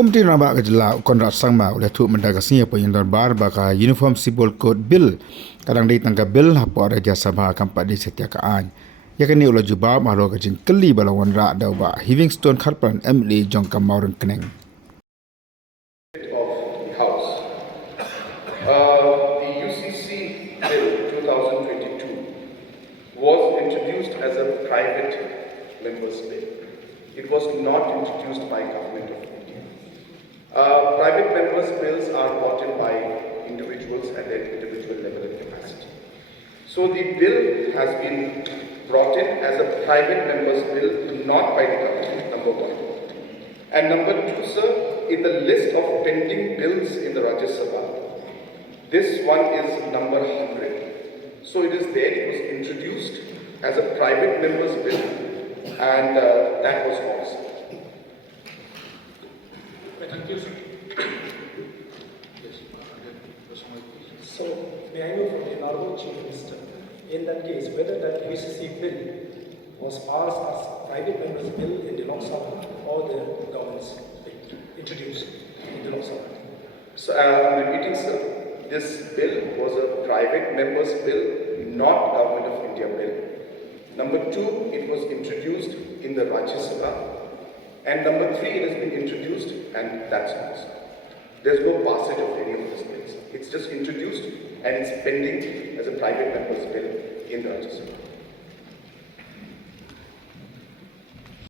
Komiti Ramba Kajla Konrad Sangma oleh tu mendagasinya penyentuhan bar baka Uniform Civil Code Bill kadang di tangga bill hapo Rajya Sabha kampat di setiakaan. Ya kini ulah jubab mahlo kajin keli balawan ra da ba Livingstone Kharpan MLA Jongkam Mauren Keneng. Of the House. The UCC Bill 2022 was introduced as a private member's bill. It was not introduced by Government of India. Private members' bills are brought in by individuals at their individual level and capacity. So the bill has been brought in as a private member's bill, not by the government, number one. And number two, sir, in the list of pending bills in the Rajya Sabha, this one is number 100. So it is there, it was introduced as a private member's bill, and that was false. Thank you, sir. So, may I know from the Honorable Chief Minister, in that case, whether that UCC bill was passed as private member's bill in the Lok Sabha or the government's bill introduced in the Lok Sabha? So I'm repeating, sir, this bill was a private member's bill, not Government of India bill. Number two, it was introduced in the Rajya Sabha. And number three, it has been introduced, and that's all. There's no passage of any of these bills. It's just introduced and it's pending as a private member's bill in the Rajya Sabha.